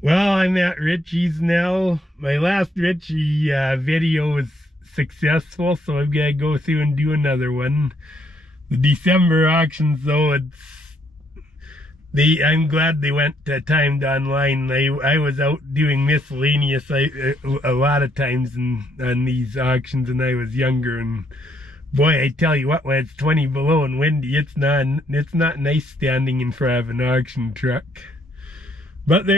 Well, I'm at Ritchie's now. My last Ritchie video was successful, so I've got to go through and do another one. The December auctions, though, I'm glad they went timed online. I was out doing miscellaneous a lot of times on these auctions when I was younger, and boy, I tell you what, when it's 20 below and windy, it's not nice standing in front of an auction truck. But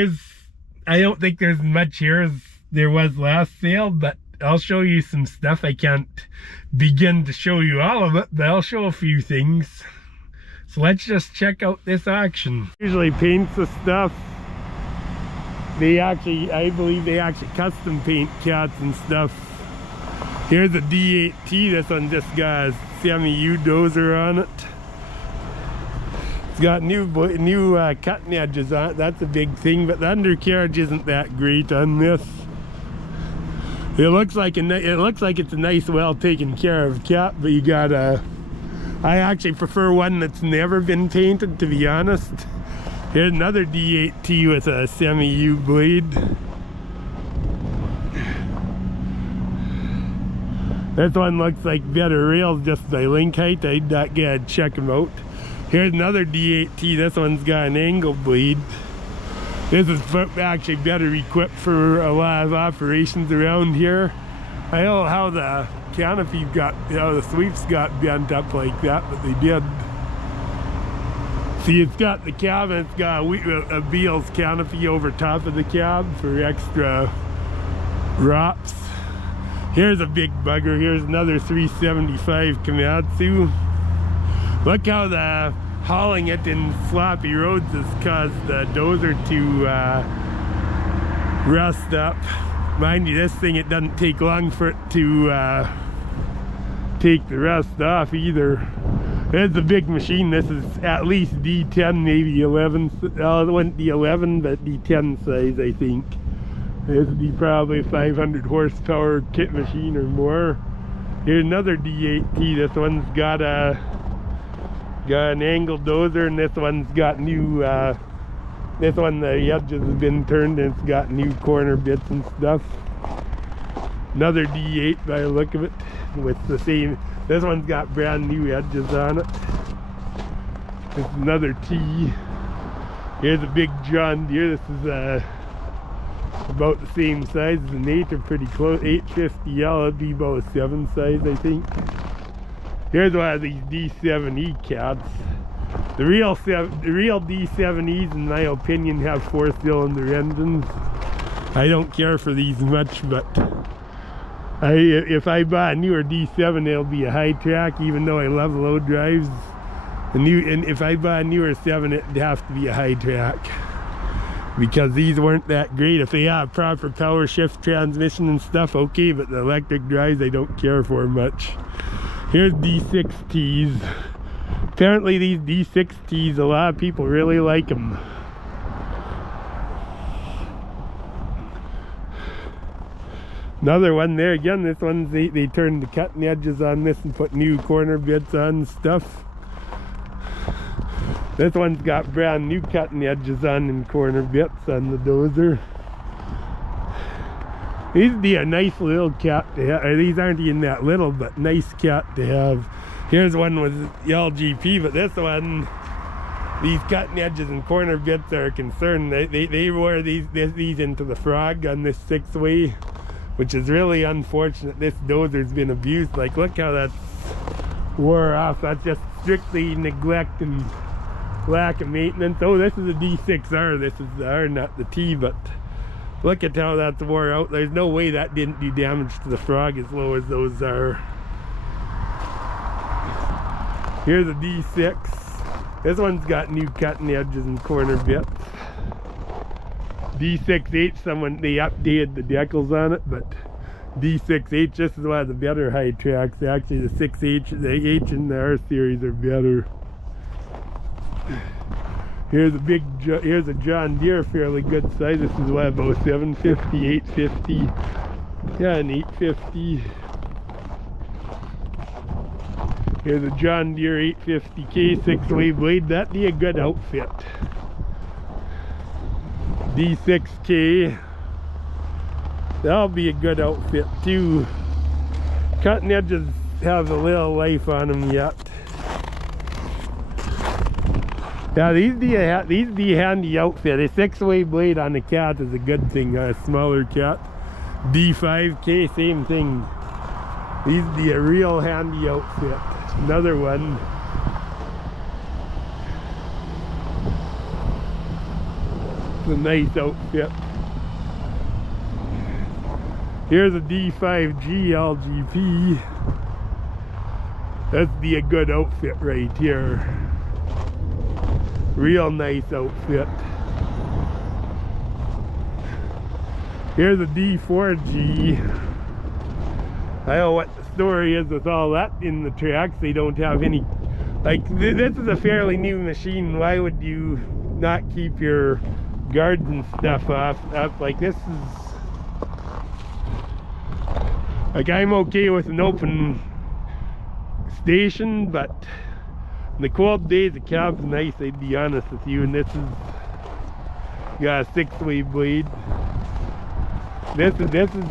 I don't think there's much here as there was last sale, but I'll show you some stuff. I can't begin to show you all of it, but I'll show a few things. So let's just check out this auction. Usually paints the stuff. I believe they actually custom paint cats and stuff. Here's a D8T. This one just got a semi-U dozer on it. It's got new cutting edges on it. That's a big thing, but the undercarriage isn't that great on this. It looks like it's a nice, well taken care of cat, but you gotta. I actually prefer one that's never been painted, to be honest. Here's another D8T with a semi-U blade. This one looks like better rails just by link height. I'd gotta check them out. Here's another D8T. This one's got an angle blade. This is actually better equipped for a lot of operations around here. I don't know how the canopy the sweeps got bent up like that, but they did. See, it's got the cab and it's got a Beals canopy over top of the cab for extra ROPS. Here's a big bugger. Here's another 375 Komatsu. Look how the hauling it in sloppy roads has caused the dozer to rust up. Mind you, this thing, it doesn't take long for it to take the rust off either. It's a big machine. This is at least D10, maybe 11. It wasn't D11, but D10 size, I think. This would be probably 500 horsepower kit machine or more. Here's another D8T. This one's got an angle dozer, and this one's got new this one, the edges have been turned and it's got new corner bits and stuff. Another D8 by the look of it, with the same. This one's got brand new edges on it. This is another T. Here's a big John Deere. This is about the same size as an 8, or pretty close. 850L, it'd be about a 7 size, I think. Here's one of these D7E cats. The real D7Es, in my opinion, have 4-cylinder engines. I don't care for these much, but if I buy a newer D7, it'll be a high track, even though I love low drives. And if I buy a newer 7, it'd have to be a high track, because these weren't that great. If they have proper power shift transmission and stuff, okay, but the electric drives I don't care for much. Here's D6Ts. Apparently these D6Ts, a lot of people really like them. Another one there again. This one's they turned the cutting edges on this and put new corner bits on and stuff. This one's got brand new cutting edges on and corner bits on the dozer. These would be a nice little cat to have. These aren't even that little, but nice cat to have. Here's one with LGP, but this one, these cutting edges and corner bits are a concern. They wore these into the frog on this 6-way, which is really unfortunate. This dozer's been abused. Like, look how that's wore off. That's just strictly neglect and lack of maintenance. Oh, this is a D6R. This is the R, not the T, but look at how that's wore out. There's no way that didn't do damage to the frog as low as those are. Here's a D6. This one's got new cutting edges and corner bits. D6H, they updated the decals on it, but D6H, this is one of the better high tracks. Actually, the 6H, the H and the R series are better. Here's a John Deere, fairly good size. This is what, about 750, 850. Yeah, an 850. Here's a John Deere 850K 6-way blade. That'd be a good outfit. D6K. That'll be a good outfit too. Cutting edges have a little life on them yet. Yeah, these be handy outfit. A 6-way blade on the cat is a good thing. A smaller cat. D5K, same thing. These be a real handy outfit. Another one. It's a nice outfit. Here's a D5G LGP. That'd be a good outfit right here. Real nice outfit. Here's a D4G. I don't know what the story is with all that in the tracks. They don't have any, like, this is a fairly new machine. Why would you not keep your guards and stuff up? Like, this is, like, I'm okay with an open station, but in the cold days the cab's nice, I'd be honest with you. And this is got a 6-way blade. This has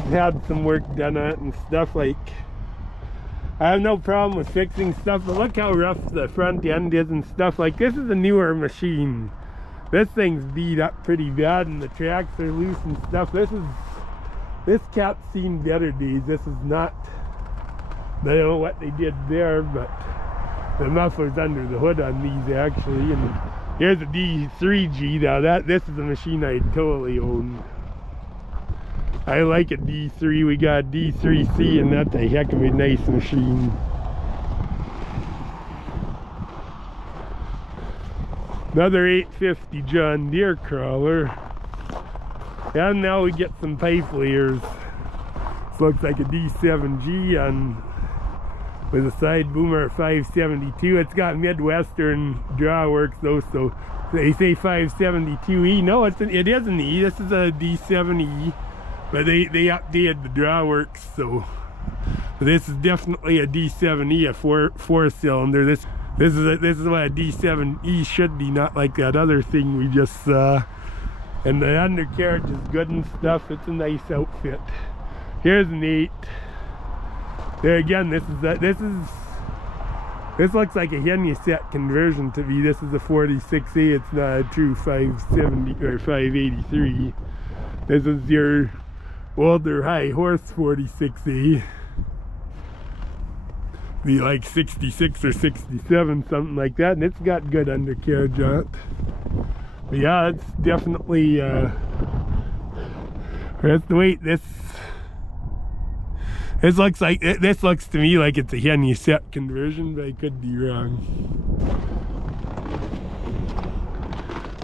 had some work done on it and stuff. Like, I have no problem with fixing stuff, but look how rough the front end is and stuff. Like, this is a newer machine. This thing's beat up pretty bad and the tracks are loose and stuff. This cat's seen better days. This is not, I don't know what they did there, but the muffler's under the hood on these actually. And here's a D3G. Now this is a machine I totally own. I like a D3. We got a D3C, and that's a heck of a nice machine. Another 850 John Deere crawler. And now we get some pipe layers. This looks like a D7G on with a side boomer 572. It's got Midwestern drawworks though, so they say 572E. No, it is an E. This is a D7E, but they updated the drawworks, so this is definitely a D7E, a four cylinder. This is what a D7E should be, not like that other thing we just saw. And the undercarriage is good and stuff. It's a nice outfit. Here's an 8. There again, this looks like a Henny-set conversion to me. This is a 46A. It's not a true 570 or 583. This is your older high horse 46A. Be like 66 or 67, something like that, and it's got good undercarriage on it. But yeah, it's definitely that's the way this looks like. This looks to me like it's a Henny-set conversion, but I could be wrong.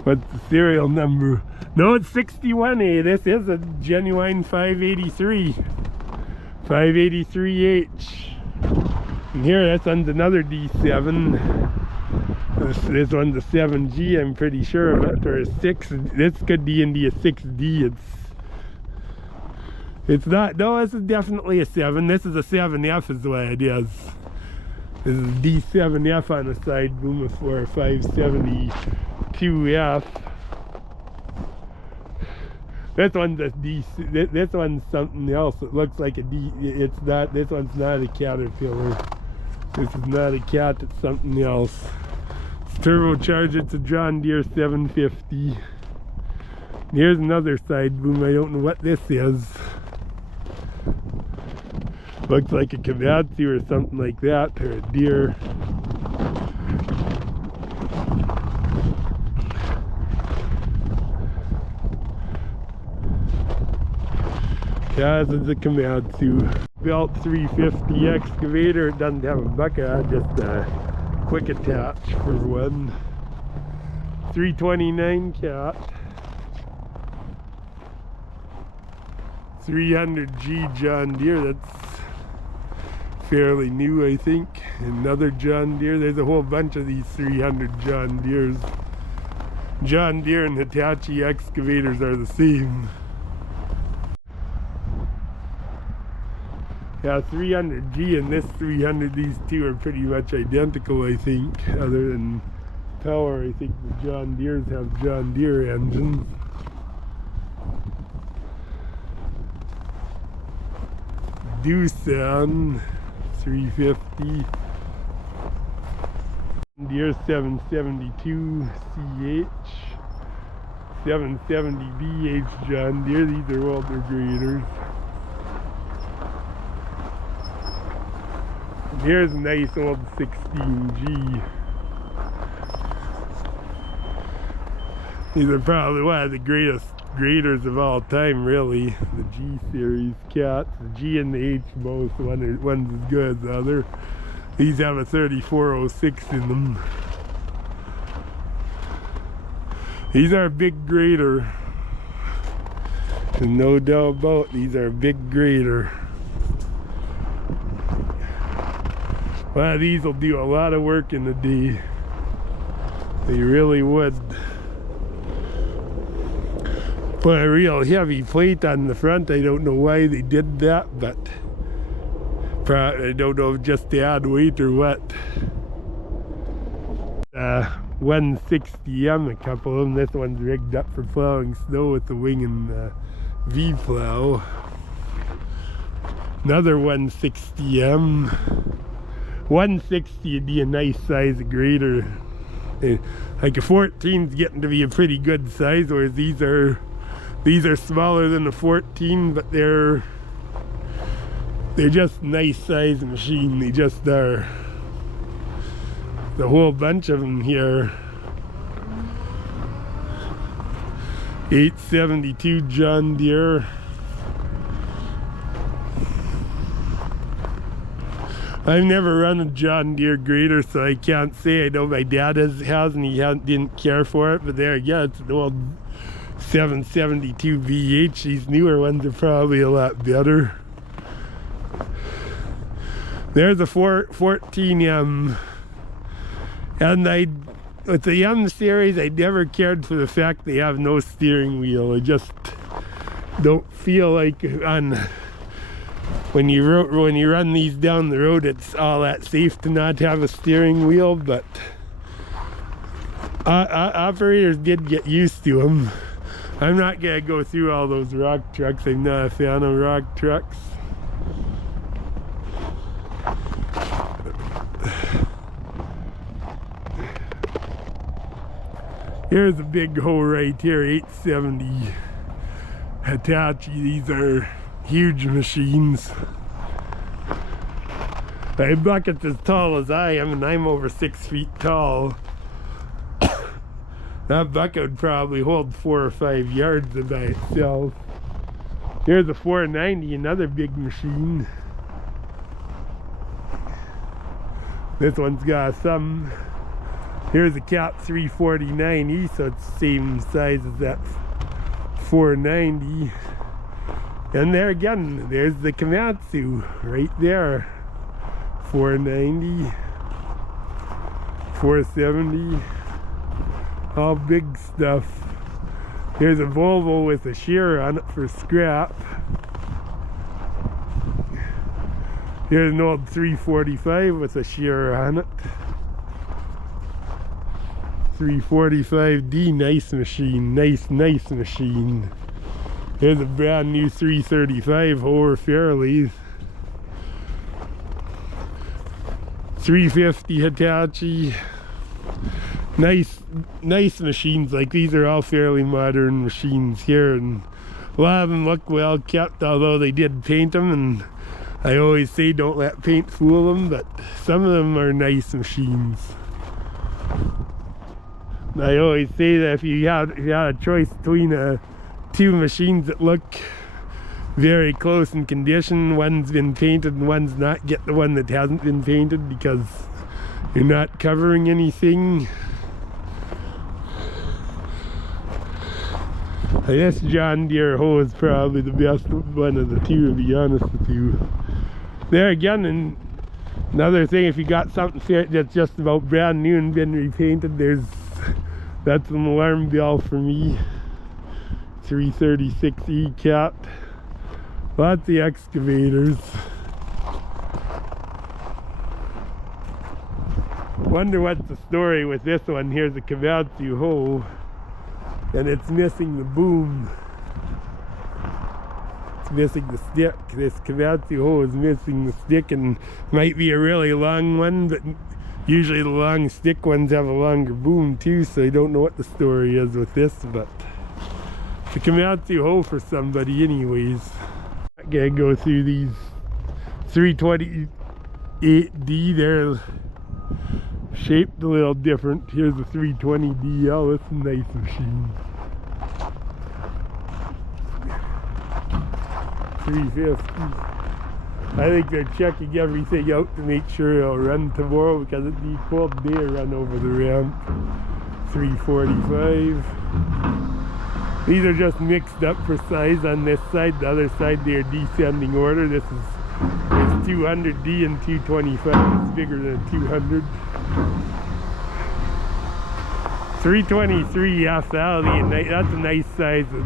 What's the serial number? No, it's 61A. This is a genuine 583. 583H. And here, this one's another D7. This one's a 7G, I'm pretty sure of it, or a 6. This could be indeed a 6D. It's not, no, this is definitely a 7. This is a 7F is what it is. This is D7F on the side boom for a 572F. This one's a D. This one's something else. It looks like a D. It's not. This one's not a Caterpillar. This is not a Cat. It's something else. It's turbocharged. It's a John Deere 750. Here's another side boom. I don't know what this is. Looks like a Komatsu or something like that, or a Deere. Yeah, this is a Komatsu. Belt 350 Excavator. It doesn't have a bucket, just a quick attach for one. 329 Cat. 300G John Deere. That's fairly new, I think. Another John Deere. There's a whole bunch of these 300 John Deeres. John Deere and Hitachi excavators are the same. Yeah, 300G and this 300, these two are pretty much identical, I think. Other than power, I think the John Deeres have John Deere engines. Doosan 350. Deere 772 CH, 770 BH John Deere. These are older graders. Here's a nice old 16G. These are probably one of the greatest graders of all time, really. The G series cats. The G and the H both. One's as good as the other. These have a 3406 in them. These are a big grader. There's no doubt about it. These are a big grader. One of these will do a lot of work in the day. They really would. Put a real heavy plate on the front. I don't know why they did that, but I don't know if just to add weight or what. 160M, a couple of them. This one's rigged up for plowing snow with the wing and V plow. Another 160M. 160 would be a nice size grader. Like a 14's getting to be a pretty good size, whereas these are smaller than a 14, but they're just nice size machine. They just are. The whole bunch of them here. 872 John Deere. I've never run a John Deere grader, so I can't say. I know my dad has and he didn't care for it, but there again, it's an old 772 VH. These newer ones are probably a lot better. There's a 14M, and with the M series, I never cared for the fact they have no steering wheel. I just don't feel like when you run these down the road, it's all that safe to not have a steering wheel. But operators did get used to them. I'm not gonna go through all those rock trucks. I'm not a fan of rock trucks. Here's a big hoe right here, 870 Hitachi. These are huge machines. A bucket's as tall as I am, and I'm over 6 feet tall. That bucket would probably hold 4 or 5 yards by itself. Here's a 490, another big machine. This one's got some. Here's a Cap 349E, so it's the same size as that 490. And there again, there's the Komatsu right there. 490, 470, all big stuff. Here's a Volvo with a shearer on it for scrap. Here's an old 345 with a shearer on it. 345D, nice machine, nice machine. Here's a brand new 335 Hoer Fairleys. 350 Hitachi. Nice machines. Like, these are all fairly modern machines here, and a lot of them look well kept, although they did paint them, and I always say don't let paint fool them, but some of them are nice machines. I always say that if you had a choice between two machines that look very close in condition, one's been painted and one's not, get the one that hasn't been painted, because you're not covering anything. This John Deere hoe is probably the best one of the two, to be honest with you. There again, and another thing, if you got something that's just about brand new and been repainted, that's an alarm bell for me. 336E cat. Lots of excavators. Wonder what's the story with this one. Here's a Komatsu hoe, and it's missing the boom. it's missing the stick. This Komatsu hoe is missing the stick, and might be a really long one, but usually the long stick ones have a longer boom too, so I don't know what the story is with this, but it's a Komatsu hoe for somebody anyways. I'm gonna go through these 328D. They're shaped a little different. Here's a 320DL. It's a nice machine. 350. I think they're checking everything out to make sure it'll run tomorrow because it'd be a cold day to run over the ramp. 345. These are just mixed up for size on this side. The other side they're descending order. This is 200D and 225. It's bigger than a 200. 323 Yafality, and that's a nice size of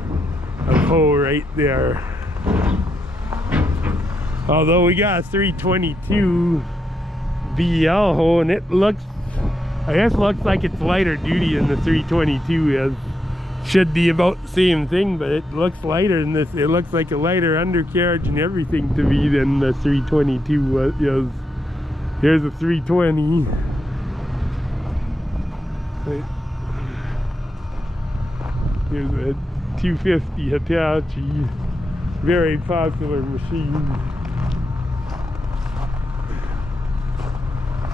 hoe right there. Although we got a 322 BL hoe, and it looks, I guess looks like it's lighter duty than the 322 is. Should be about the same thing, but it looks lighter than this. It looks like a lighter undercarriage and everything to me than the 322 is. Here's a 320. Here's a 250 Hitachi. Very popular machine.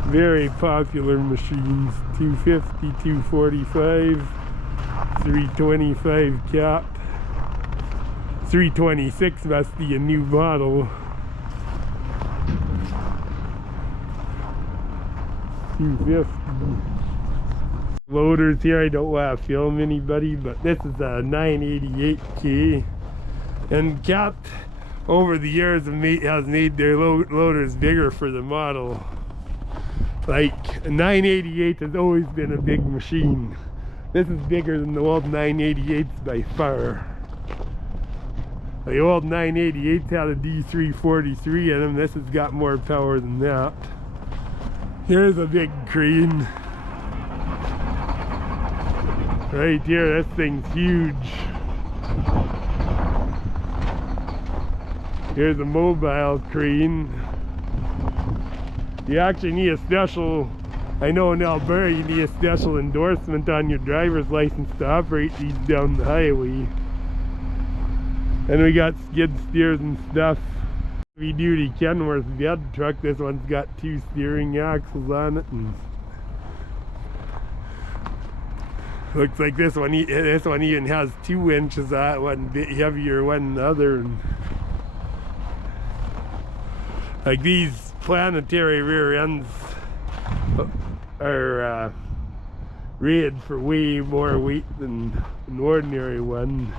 Very popular machines. 250, 245. 325 cap. 326 must be a new model. 250. Loaders here, I don't want to film anybody, but this is a 988K. And Cat over the years has made their loaders bigger for the model. Like a 988 has always been a big machine. This is bigger than the old 988s by far. The old 988s had a D343 in them. This has got more power than that. Here's a big crane. Right here, this thing's huge. Here's a mobile crane. You actually need a special, I know in Alberta you need a special endorsement on your driver's license to operate these down the highway. And we got skid steers and stuff. Heavy duty Kenworth bed truck. This one's got 2 steering axles on it, and looks like this one even has 2 inches on it, one bit heavier one than the other. And like these planetary rear ends are rated for way more weight than an ordinary one.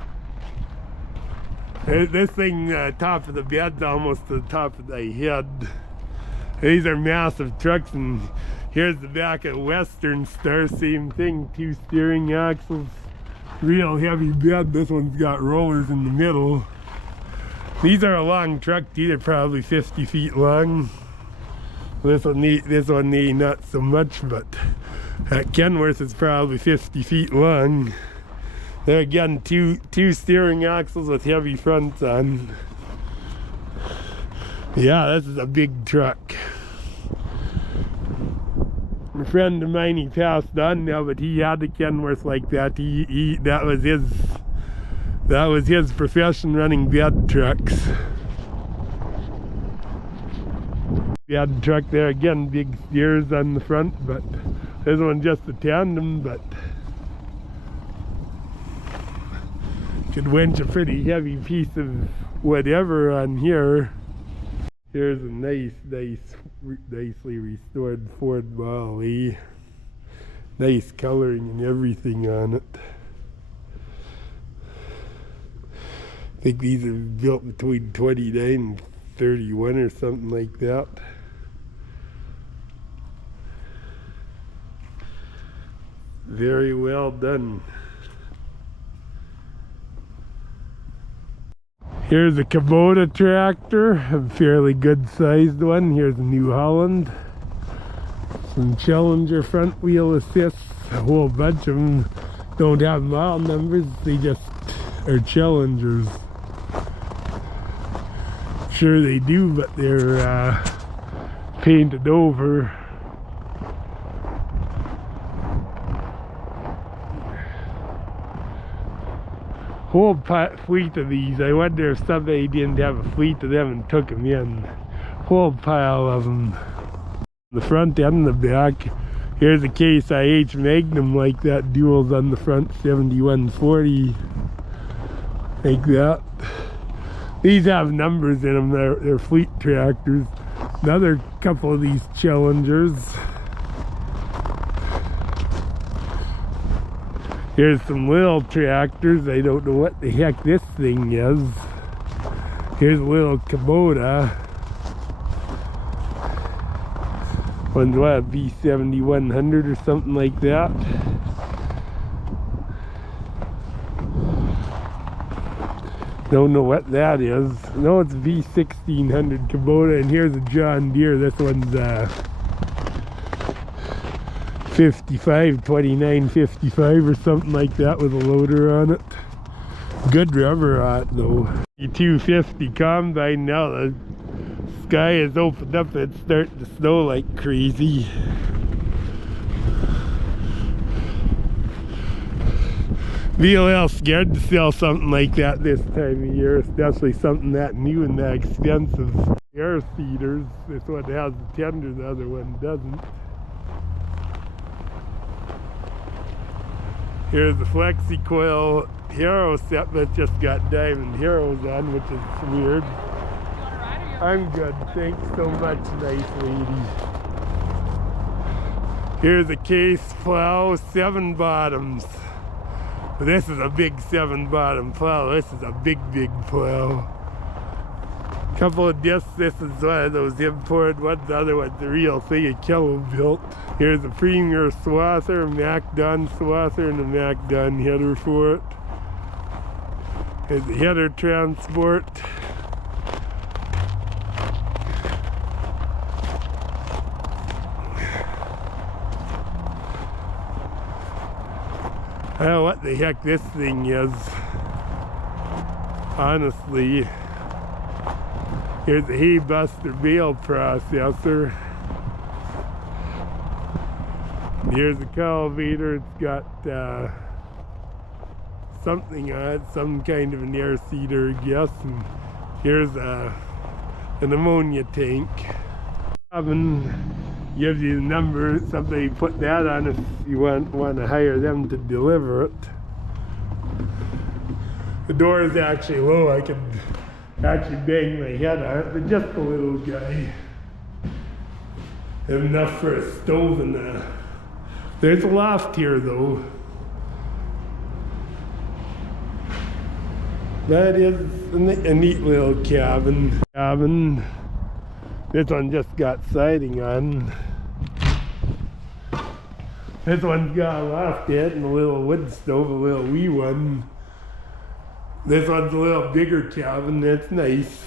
This thing, top of the bed's almost to the top of the head. These are massive trucks, and here's the back of Western Star, same thing, 2 steering axles, real heavy bed. This one's got rollers in the middle. These are a long truck, these are probably 50 feet long. This one not so much, but that Kenworth is probably 50 feet long. There again, two steering axles with heavy fronts on. Yeah, this is a big truck. A friend of mine, he passed on now, but he had a Kenworth like that. That was his profession, running bed trucks. Bed truck there again, big steers on the front, but this one just a tandem, but could winch a pretty heavy piece of whatever on here. Here's a nicely restored Ford Model A. Nice coloring and everything on it. I think these are built between 29 and 31 or something like that. Very well done. Here's a Kubota tractor, a fairly good sized one. Here's a New Holland. Some Challenger front wheel assists. A whole bunch of them don't have model numbers, they just are Challengers. sure they do, but they're painted over. Whole fleet of these. I wonder if somebody didn't have a fleet of them and took them in. Whole pile of them. The front and the back. Here's a Case IH Magnum like that. Duals on the front, 7140. Like that. These have numbers in them. They're fleet tractors. Another couple of these Challengers. Here's some little tractors. I don't know what the heck this thing is. Here's a little Kubota. One's what, B7100 or something like that. Don't know what that is. No, it's B1600 Kubota, and here's a John Deere. This one's 2955 or something like that with a loader on it. Good rubber on it though. 250 combine. Now the sky is opened up. It's starting to snow like crazy. Be a little scared to sell something like that this time of year, especially something that new and that expensive. Air seeders. This one has the tender, the other one doesn't. Here's the Flexi Coil hero set that just got diamond heroes on, which is weird. I'm good, thanks so much, nice lady. Here's a Case plow, 7 bottoms. This is a big 7 bottom plow. This is a big plow. Couple of discs. This is one of those imported ones. The other one's the real thing a Kello built. Here's a Premier swather, a MacDon swather, and a MacDon header for it. Here's the header transport. I don't know what the heck this thing is. Honestly. Here's a hay buster bale processor. Here's a cultivator. It's got something on it, some kind of an air seeder, I guess. And here's an ammonia tank. Gives you the number. Somebody put that on if you want to hire them to deliver it. The door is actually low. I could actually bang my head on it, but just a little guy. Have enough for a stove and there's a loft here though. That is a neat little cabin. This one just got siding on. This one's got a loft in and a little wood stove, a little wee one. This one's a little bigger cabin. That's nice.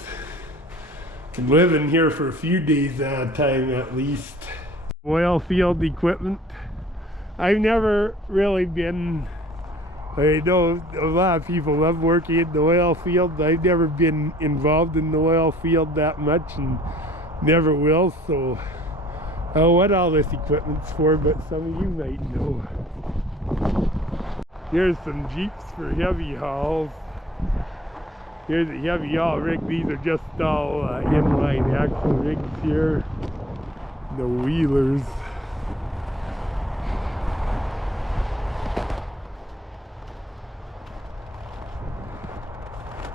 Can live in here for a few days at a time at least. Oil field equipment. I've never really been, I know a lot of people love working in the oil field. I've never been involved in the oil field that much and never will, so I don't know what all this equipment's for, but some of you might know. Here's some Jeeps for heavy hauls. Here's a heavy haul rig. These are just all inline axle rigs here. The wheelers.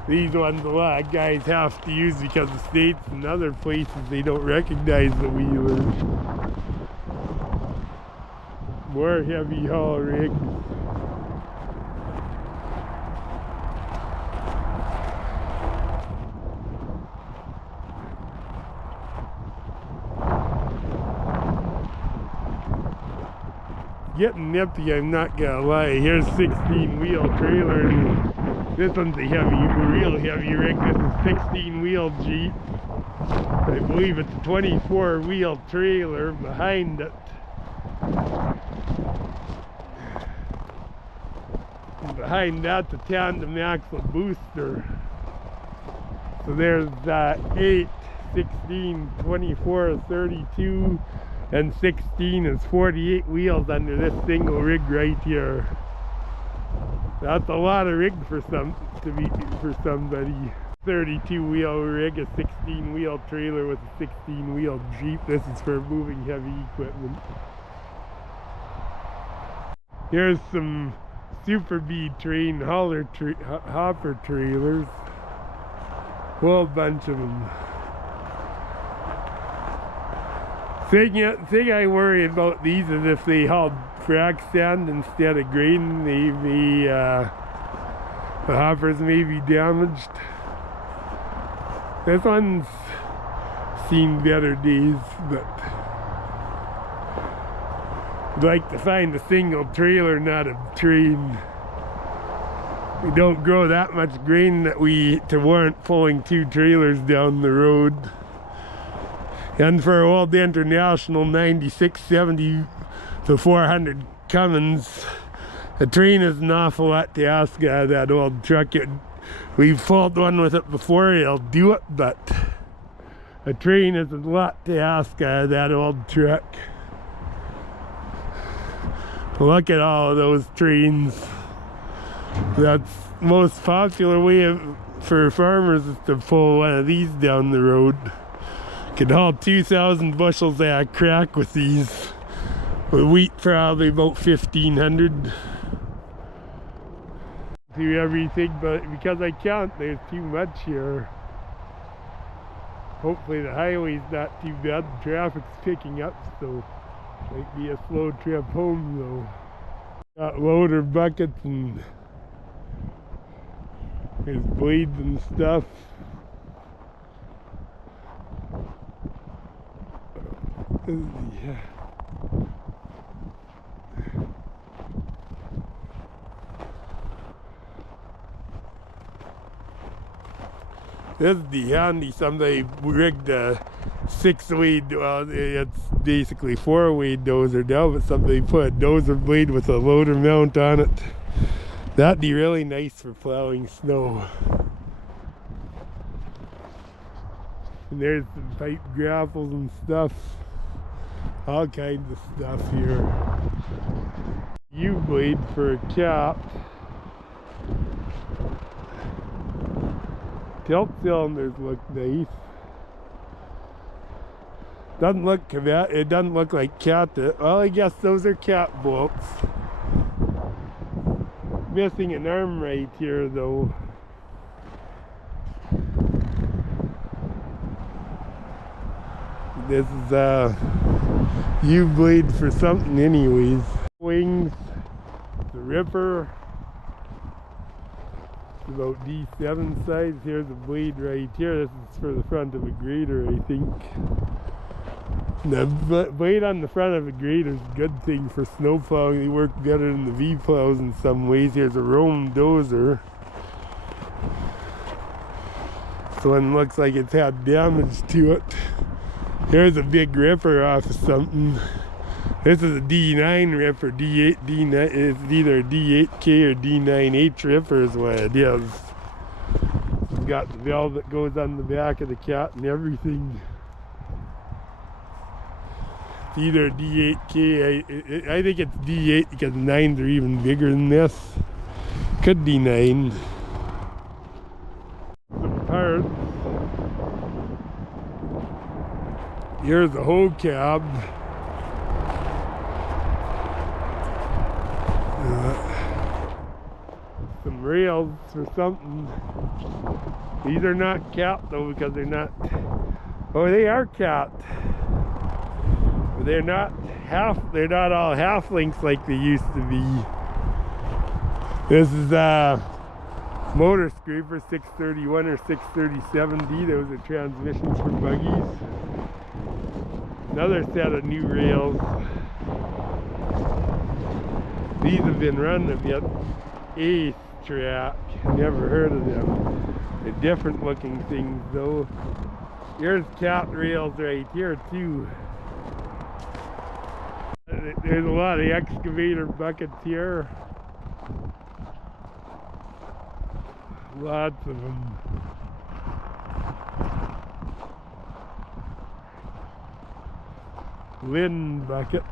These ones a lot of guys have to use because the States and other places they don't recognize the wheelers. More heavy haul rigs. Getting nippy, I'm not gonna lie. Here's 16 wheel trailer. This one's a real heavy rig. This is 16 wheel Jeep. I believe it's a 24 wheel trailer behind it. And behind that, the tandem axle booster. So there's 8, 16, 24, 32, and 16 is 48 wheels under this single rig right here. That's a lot of rig for somebody. 32 wheel rig, a 16 wheel trailer with a 16 wheel Jeep. This is for moving heavy equipment. Here's some Super B train hopper trailers. Whole bunch of them. Thing I worry about these is if they hauled frac sand instead of grain, the hoppers may be damaged. This one's seen better days, but I'd like to find a single trailer, not a train. We don't grow that much grain that to warrant pulling 2 trailers down the road. And for an old International 96, 70 to 400 Cummins, a train is an awful lot to ask out of that old truck. We've pulled one with it before, it'll do it, but a train is a lot to ask out of that old truck. Look at all of those trains. That's the most popular way for farmers is to pull one of these down the road. Could haul 2,000 bushels of crack with these. With wheat probably about 1,500. Do everything, but because I can't, there's too much here. Hopefully the highway's not too bad. The traffic's picking up, so might be a slow trip home though. Got loader buckets and there's blades and stuff. Yeah. This is the handy. Somebody rigged a 6-way, well, it's basically 4-way dozer now, but somebody put a dozer blade with a loader mount on it. That'd be really nice for plowing snow. And there's some pipe grapples and stuff. All kinds of stuff here. U-blade for a cap. Tilt cylinders look nice. It doesn't look like cat. Well, I guess those are cat bolts. Missing an arm right here though. This is a U-blade for something anyways. Wings, the ripper. About D7 size. Here's a blade right here. This is for the front of a grader, I think. The blade on the front of a grader is a good thing for snow plowing. They work better than the V-plows in some ways. Here's a Rome dozer. This one looks like it's had damage to it. Here's a big ripper off of something. This is a D9 ripper, D8, D9, it's either a D8K or D9H ripper is what it is. It's got the valve that goes on the back of the cat and everything. It's either a D8K, I think it's D8 because 9s are even bigger than this. Could be 9. Some parts. Here's a hoe cab. Some rails or something. These are not cat though because they're not. Oh, they are cat. But they're not all half lengths like they used to be. This is a motor scraper 631 or 637D. Those are transmissions for buggies. Another set of new rails. These have been run a bit. Ace track. Never heard of them. They're different looking things though. Here's cat rails right here too. There's a lot of excavator buckets here. Lots of them. Lynn bucket.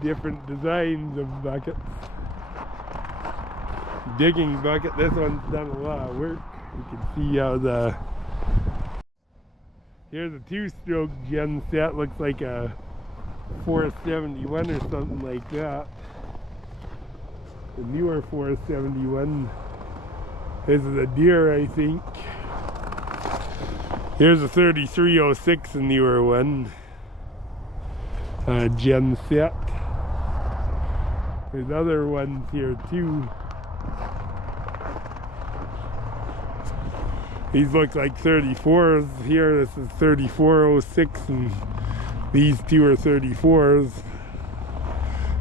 Different designs of buckets. Digging bucket, this one's done a lot of work. You can see how here's a 2-stroke gen set, looks like a 471 or something like that. The newer 471. This is a Deere, I think. Here's a 3306, a newer one. Gen set. There's other ones here too. These look like 34s here. This is 3406, and these two are 34s.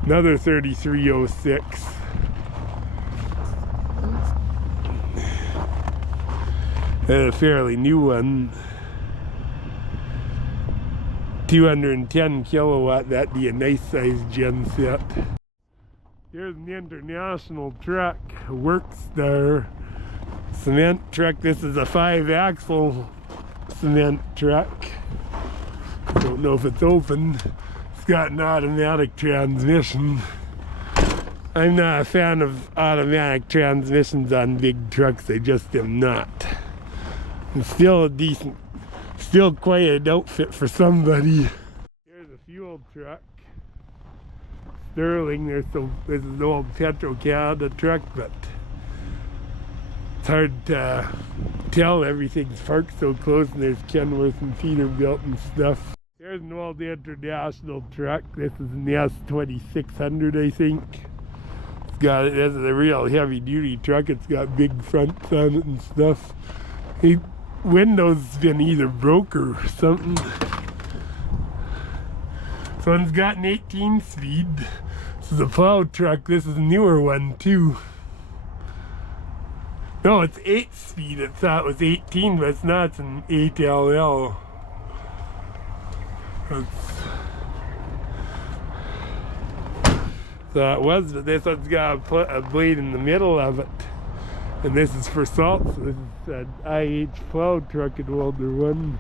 Another 3306. A fairly new one. 210 kilowatt, that'd be a nice size gen set. Here's an international truck, a Workstar cement truck. This is a 5-axle cement truck. Don't know if it's open. It's got an automatic transmission. I'm not a fan of automatic transmissions on big trucks, I just am not. It's still a decent, still quite an outfit for somebody. Here's a fuel truck. Sterling, this is an old Petro-Canada truck, but it's hard to tell, everything's parked so close, and there's Kenworth and Peterbilt and stuff. Here's an old international truck. This is an S2600, I think. This is a real heavy duty truck. It's got big fronts on it and stuff. The window's been either broke or something. This one's got an 18-speed. This is a plow truck. This is a newer one too. No, it's 8-speed. I thought it was 18, but it's not. It's an 8LL. So it was, but this one's got a blade in the middle of it. And this is for salt. So this is an IH plow truck, an older one.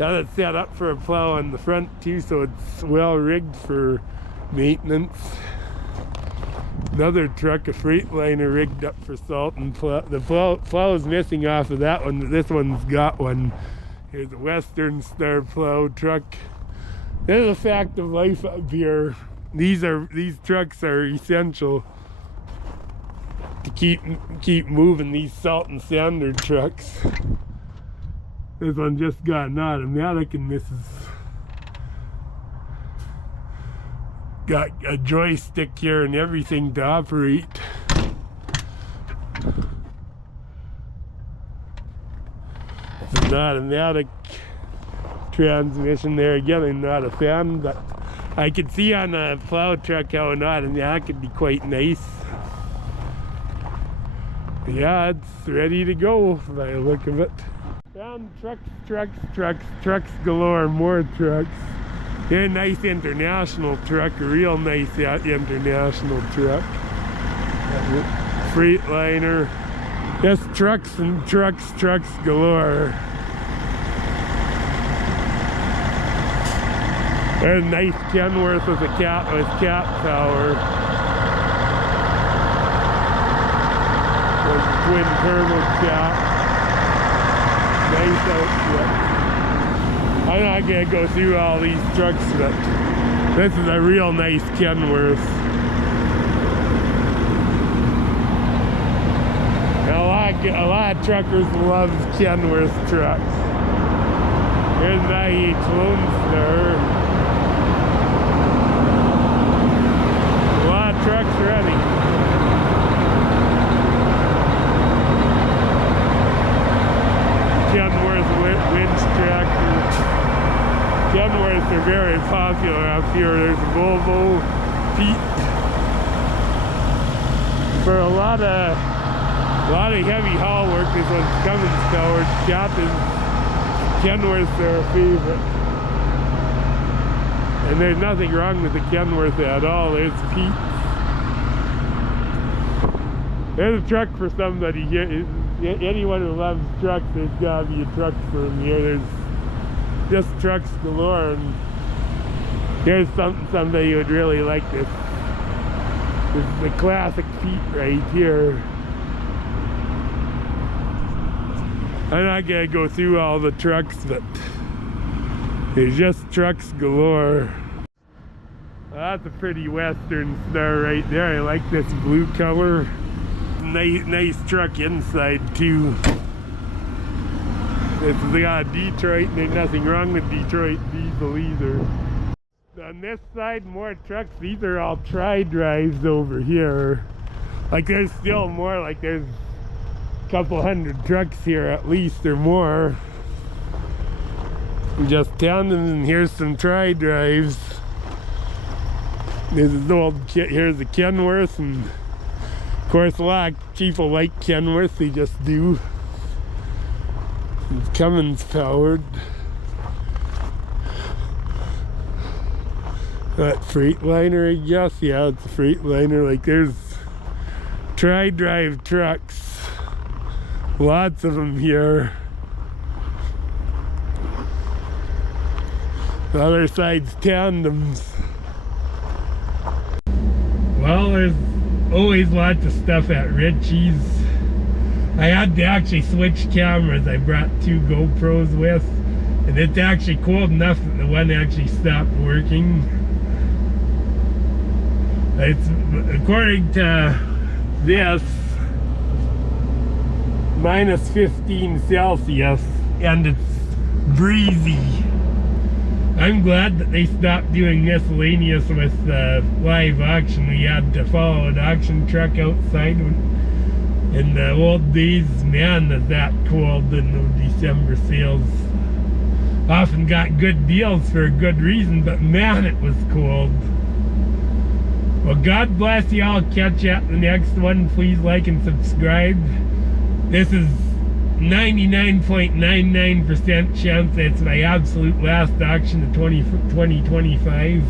Now it's set up for a plow on the front too, so it's well rigged for maintenance. Another truck, a Freightliner, rigged up for salt and plow. The plow is missing off of that one, but this one's got one. Here's a Western Star plow truck. This is a fact of life up here. These trucks are essential to keep moving, these salt and sander trucks. This one just got an automatic, and this is got a joystick here and everything to operate. It's an automatic transmission there. Again, I'm not a fan, but I could see on a plow truck how an automatic could be quite nice. Yeah, it's ready to go by the look of it. Found trucks galore, more trucks. Yeah, a nice international truck, a real nice international truck. Freightliner. Just trucks and trucks galore. There's a nice Kenworth with cat power. There's a twin turbo cat. Nice outfit. I'm not gonna go through all these trucks, but this is a real nice Kenworth. And a lot of truckers love Kenworth trucks. Here's an IH Lone Star. Trucks ready. Kenworth winch tractor. Kenworths are very popular up here. There's a Volvo, Pete. For a lot of heavy haul work, this one's Cummins powered. Kenworths are a favorite. And there's nothing wrong with the Kenworth at all. There's Pete. There's a truck for somebody here. anyone who loves trucks, there's gotta be a truck firm here. There's just trucks galore, and here's somebody would really like this. This is the classic Pete right here. I'm not gonna go through all the trucks, but there's just trucks galore. Well, that's a pretty Western Star right there. I like this blue color. Nice truck inside too. This is Detroit, and there's nothing wrong with Detroit diesel either. On this side, more trucks. These are all tri-drives over here. Like there's still more, like there's a couple hundred trucks here at least or more. Just tandems, and here's some tri-drives. This is the old kit. Here's the Kenworth, and of course a lot of people like Kenworth, they just do. It's Cummins powered. That Freightliner, I guess. Yeah, it's a Freightliner. Like there's tri-drive trucks. Lots of them here. The other side's tandems. Well, there's always lots of stuff at Ritchie's. I had to actually switch cameras. I brought 2 GoPros with, and it's actually cold enough that the one actually stopped working. It's, according to this, minus 15 Celsius, and it's breezy. I'm glad that they stopped doing miscellaneous with live auction. We had to follow an auction truck outside. In the old days, man, is that cold in the December sales. Often got good deals for a good reason, but man, it was cold. Well, God bless you. I'll catch you at the next one. Please like and subscribe. This is 99.99% chance it's my absolute last auction of 2025.